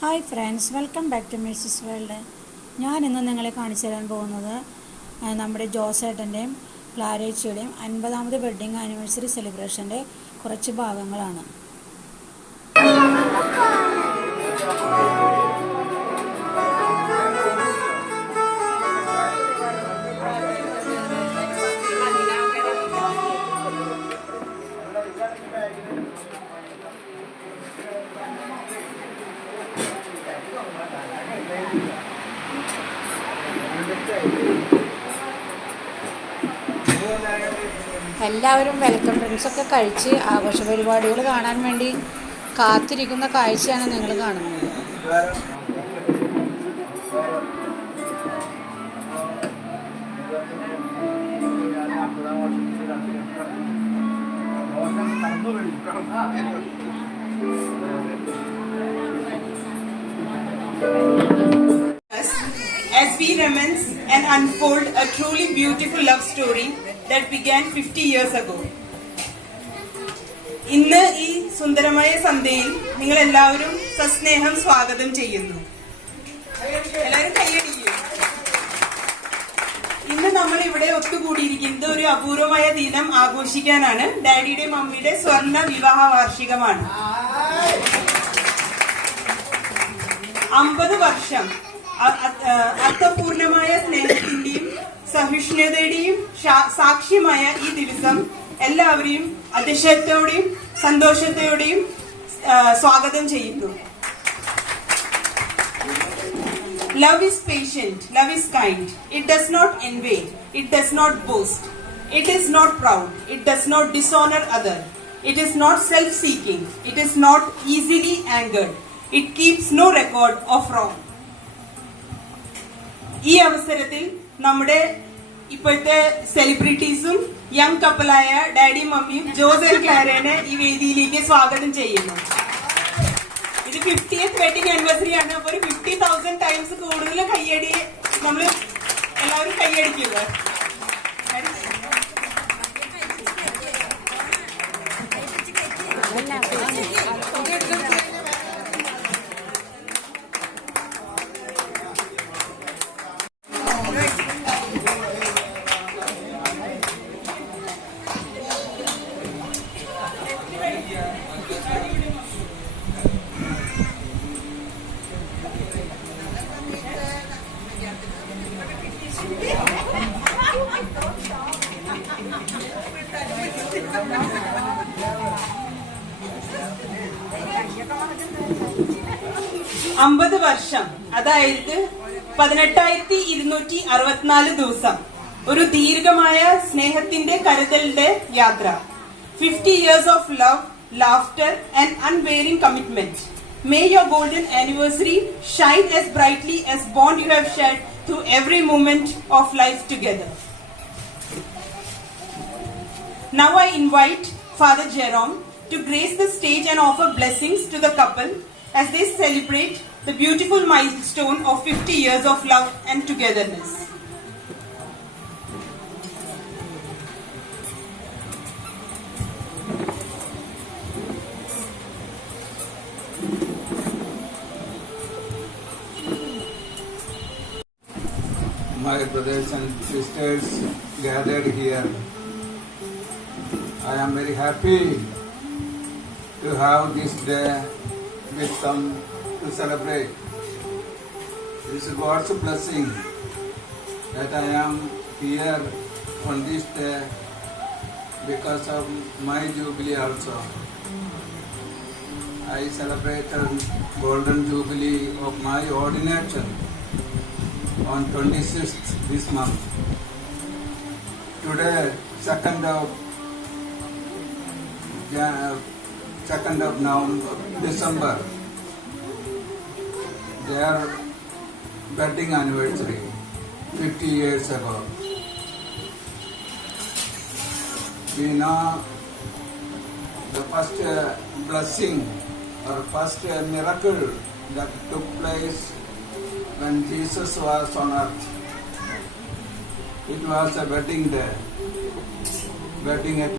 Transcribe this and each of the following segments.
Hi friends, welcome back to Mrs World. ഞാനിന്ന് നിങ്ങളെ കാണിച്ചു തരാൻ പോകുന്നത് നമ്മുടെ ജോസേട്ടൻ്റെയും ക്ലാരേച്ചിയുടെയും 50ാമത് വെഡ്ഡിങ് ആനിവേഴ്സറി സെലിബ്രേഷൻ്റെ കുറച്ച് ഭാഗങ്ങളാണ്. എല്ലാവരും വെൽക്കം ഡ്രിങ്ക്സൊക്കെ കഴിച്ച് ആഘോഷ പരിപാടികൾ കാണാൻ വേണ്ടി കാത്തിരിക്കുന്ന കാഴ്ചയാണ് നിങ്ങൾ കാണുന്നത്. As we reminisce and unfold a truly beautiful love story that began 50 years ago. ഇന്ന് ഈ സുന്ദരമായ സന്ധ്യയിൽ നിങ്ങൾ എല്ലാവരും സസ്നേഹം സ്വാഗതം ചെയ്യുന്നു. എല്ലാവരും കൈയടിക്കും. ഇന്ന് നമ്മൾ ഇവിടെ ഒത്തുകൂടിയിരിക്കുന്നത് ഒരു അപൂർവമായ ദിനം ആഘോഷിക്കാനാണ്. ഡാഡിയുടെ മമ്മിയുടെ സ്വർണ്ണ വിവാഹ വാർഷികമാണ്. 50 വർഷം അർത്ഥപൂർണമായ സ്നേഹത്തിന്റെയും സഹിഷ്ണുതയുടെയും സാക്ഷ്യമായ ഈ ദിവസം എല്ലാവരെയും അതിശയത്തോടെയും സന്തോഷത്തോടെയും സ്വാഗതം ചെയ്യുന്നു. Love is patient, love is kind. It does not envy, it does not boast, it is not proud, it does not dishonor other, it is not self-seeking, it is not easily angered, it keeps no record of wrong. ഈ അവസരത്തിൽ നമ്മുടെ ഇപ്പോഴത്തെ സെലിബ്രിറ്റീസും young കപ്പിളായ daddy മമ്മിയും Jose and ക്ലാരേനെ ഈ വേദിയിലേക്ക് സ്വാഗതം ചെയ്യുന്നു. ഇത് 50th വെഡിങ് ആനിവേഴ്സറി ആണ്. അപ്പൊ ഒരു 50,000 ടൈംസ് കൂടുതൽ കയ്യടി നമ്മൾ എല്ലാവരും കയ്യടിക്കുക. 50 വർഷം, അതായത് 18,264 ദിവസം, ഒരു ദീർഘമായ സ്നേഹത്തിന്റെ കരുതലിന്റെ യാത്ര. 50 years of love, laughter and unwavering commitment. May your golden anniversary shine as brightly as bond you have shared through every moment of life together. Now I invite Father Jerome to grace the stage and offer blessings to the couple as they celebrate the beautiful milestone of 50 years of love and togetherness. My brothers and sisters gathered here, I am very happy to have this day with them to celebrate. This is God's blessing that I am here on this day because of my jubilee also. I celebrated golden jubilee of my ordination on 26th this month. Today, 2nd of December, their wedding anniversary, 50 years ago. We know the first blessing or first miracle that took place when Jesus was on earth. It was a wedding day. Wedding at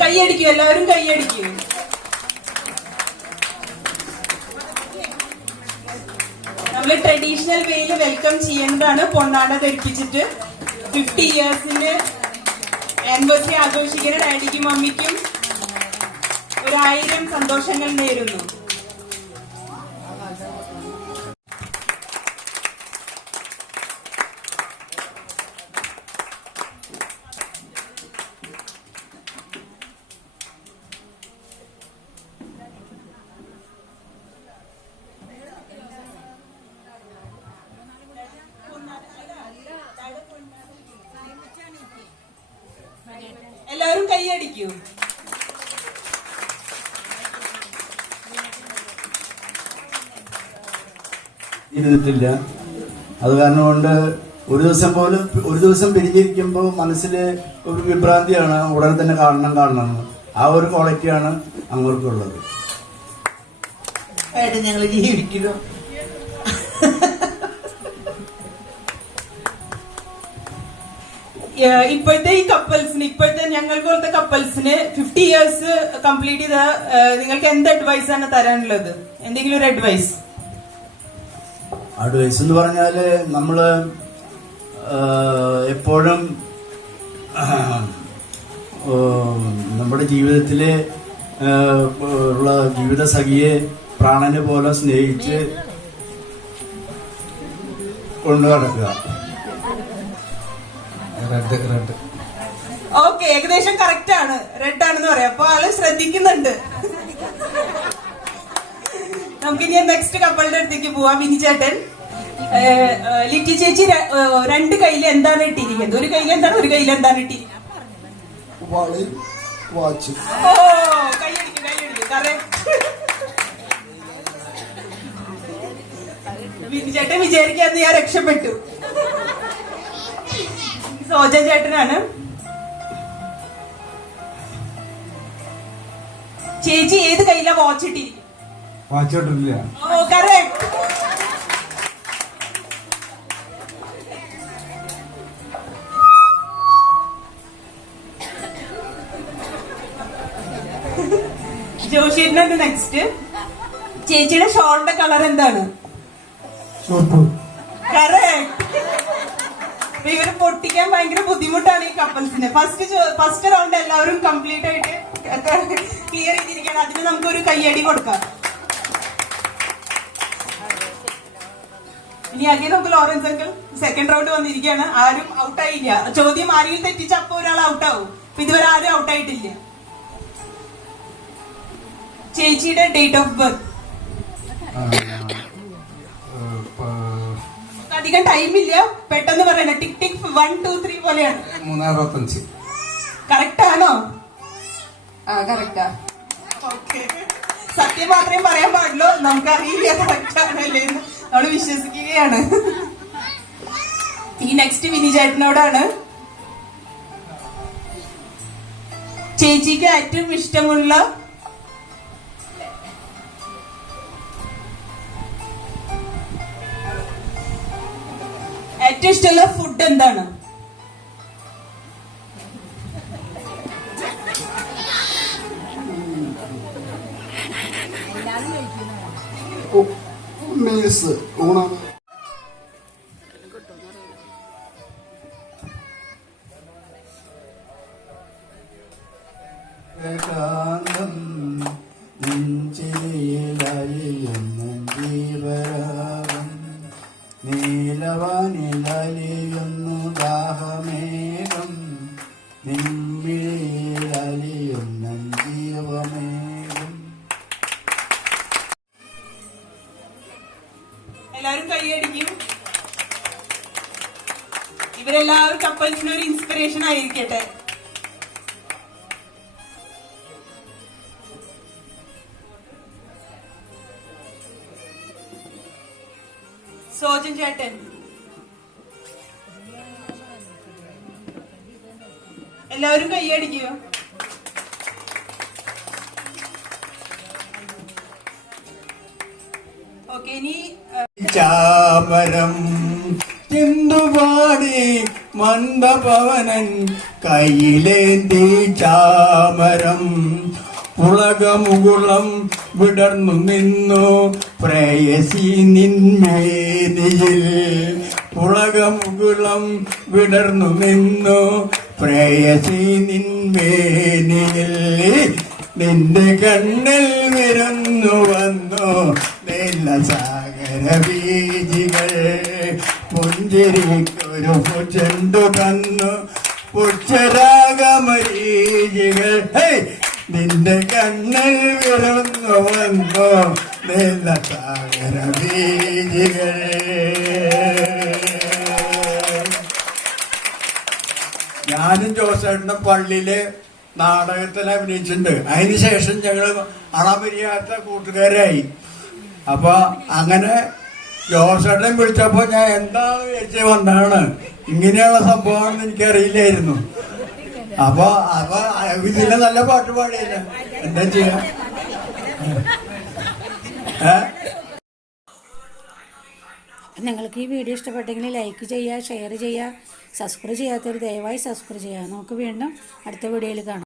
കൈയടിക്കൂ, എല്ലാവരും കൈയടിക്കൂ. നമ്മള് traditional വേയിൽ welcome ചെയ്യേണ്ടതാണ്. പൊന്നാട ധരിപ്പിച്ചിട്ട് 50 ഇയേഴ്സിന്റെ anniversary ആഘോഷിക്കുന്ന ഡാഡിക്കും മമ്മിക്കും 1000 സന്തോഷങ്ങൾ നേരുന്നു. എല്ലാവരും കൈയടിക്കൂ. ഇരുന്നിട്ടില്ല. അത് കാരണം കൊണ്ട് ഒരു ദിവസം പിരിഞ്ഞിരിക്കുമ്പോൾ മനസ്സിൽ ഒരു വിഭ്രാന്തിയാണ്. ഉടനെ തന്നെ കാണണം. ആ ഒരു ക്വാളിറ്റിയാണ് അങ്ങോട്ടുള്ളത്. ഞങ്ങൾ ജീവിക്കുന്നു. ഇപ്പോഴത്തെ ഈ കപ്പിൾസിന്, ഇപ്പോഴത്തെ ഞങ്ങൾ പോലത്തെ കപ്പിൾസിന് 50 ഇയേഴ്സ് കംപ്ലീറ്റ് ചെയ്ത നിങ്ങൾക്ക് എന്ത് അഡ്വൈസ് ആണ് തരാനുള്ളത്? എന്തെങ്കിലും ഒരു അഡ്വൈസ് എന്ന് പറഞ്ഞാല് നമ്മള് എപ്പോഴും നമ്മുടെ ജീവിതത്തിലെ ഉള്ള ജീവിത സഖിയെ പ്രാണനെ പോലെ സ്നേഹിച്ച് കൊണ്ടു നടക്കുക. ഓക്കെ, ഏകദേശം കറക്റ്റ് ആണ്. റെഡ് ആണെന്ന് പറയാം. അപ്പൊ ആള് ശ്രദ്ധിക്കുന്നുണ്ട്. നമുക്കിനി നെക്സ്റ്റ് കപ്പിളുടെ അടുത്തേക്ക് പോവാം. വിനി ചേട്ടൻ, ലിറ്റി ചേച്ചി 2 കയ്യിൽ എന്താണ് ഇട്ടിരിക്കുന്നത്? ഒരു കയ്യിൽ എന്താണ്, ഒരു കയ്യിൽ എന്താണ് ഇട്ടിരിക്കുന്നത്? ഓ, കൈയടിക്കും. വിനി ചേട്ടൻ വിചാരിക്കാന്ന് ഞാൻ രക്ഷപ്പെട്ടു. സോജൻ ചേട്ടനാണ്. ചേച്ചി ഏത് കയ്യിലാ വാച്ച് ഇട്ടിരിക്കും? വാച്ചോട്ടില്ല. ഓ, കറക്റ്റ്. ജോഷിയുടെ നെക്സ്റ്റ്. ചേച്ചിയുടെ ഷോളിന്റെ കളർ എന്താണ്? കറക്റ്റ്. ഇവര് പൊട്ടിക്കാൻ ഭയങ്കര ബുദ്ധിമുട്ടാണ് ഈ കപ്പിൾസിന്. ഫസ്റ്റ് റൗണ്ട് എല്ലാവരും കംപ്ലീറ്റ് ആയിട്ട് ക്ലിയർ ചെയ്തിരിക്കുകയാണ്. അതിന് നമുക്കൊരു കയ്യടി കൊടുക്കാം. ഇനി ആകെ നമുക്ക് ലോറൻസ് അങ്കിൾ സെക്കൻഡ് റൗണ്ട് വന്നിരിക്കുകയാണ്. ആരും ഔട്ടായില്ല. ചോദ്യം ആരെങ്കിലും തെറ്റിച്ച അപ്പൊ ഒരാൾ ഔട്ടാവും. അപ്പൊ ഇതുവരെ ആരും ഔട്ടായിട്ടില്ല. ചേച്ചിയുടെ ഡേറ്റ് ഓഫ് ബർത്ത്? അധികം ടൈമില്ല, പെട്ടെന്ന് പറയണ. ടിക് ടിക് 1 2 3 പോലെയാണ്. 365. കറക്റ്റ് ആണോ? കറക്റ്റാ. ഓക്കെ, സത്യം മാത്രമേ പറയാൻ പാടുള്ളൂ. നമുക്കറിയില്ല കറക്റ്റ് ആണല്ലേ എന്ന്. നമ്മള് വിശ്വസിക്കുകയാണ്. ഈ നെക്സ്റ്റ് വിനി ചേട്ടനോടാണ്. ചേച്ചിക്ക് ഏറ്റവും ഇഷ്ടമുള്ള ഫുഡ് എന്താണ്? മീൽസ്, ഊണാണ്. ഏകാന്തം നെഞ്ചിലലിയുന്ന ജീവരാഗം നീലവാനിലലിയുന്നു ദാഹമേഘം നിമ്പിളിലലിയുന്ന ജീവമേഘം. എല്ലാവരും കൈയടിക്കും. ഇവരെല്ലാവരും കപ്പിൾസിന് ഒരു ഇൻസ്പിറേഷൻ ആയിരിക്കട്ടെ. സോജൻ ചേട്ടൻ, എല്ലാവരും കൈയടിക്കുക. ഓക്കെ ഇനി ചാമരം ചിന്തുപാടി മന്ദപവനൻ കയ്യിലേന്തി ചാമരം പുളകമുകുളം വിടർന്നു നിന്നു പ്രേയസി നിന്മേനിയിൽ പുളകമുകുളം വിടർന്നു നിന്നു പ്രേയസി നിന്മേനിയിൽ നിന്റെ കണ്ണിൽ വിരുന്നു വന്നു നീലസാഗര ബീജികൾ പുഞ്ചിരിക്കൊരു ചെണ്ടു തന്നു പുച്ഛരാഗമരീചികൾ നിന്റെ കണ്ണിൽ വിരുന്നു വന്നു നീലസാഗര ബീജികൾ. ഞാനും ജോസേട്ടനും പള്ളിയില് നാടകത്തിൽ അഭിനയിച്ചിട്ടുണ്ട്. അതിനുശേഷം ഞങ്ങൾ അളമരിയാത്ത കൂട്ടുകാരായി. അപ്പൊ അങ്ങനെ ജോസേട്ടൻ വിളിച്ചപ്പോ ഞാൻ എന്താന്ന് വിചാരിച്ച് വന്നാണ്. ഇങ്ങനെയുള്ള സംഭവമാണെന്ന് എനിക്കറിയില്ലായിരുന്നു. അപ്പൊ ഇതിലെ നല്ല പാട്ട് പാടിയില്ല, എന്താ ചെയ്യാ? നിങ്ങൾക്ക് ഈ വീഡിയോ ഇഷ്ടപ്പെട്ടെങ്കിൽ ലൈക്ക് ചെയ്യുക, ഷെയർ ചെയ്യുക, സബ്സ്ക്രൈബ് ചെയ്യാത്തവർ ദയവായി സബ്സ്ക്രൈബ് ചെയ്യുക. നമുക്ക് വീണ്ടും അടുത്ത വീഡിയോയിൽ കാണാം.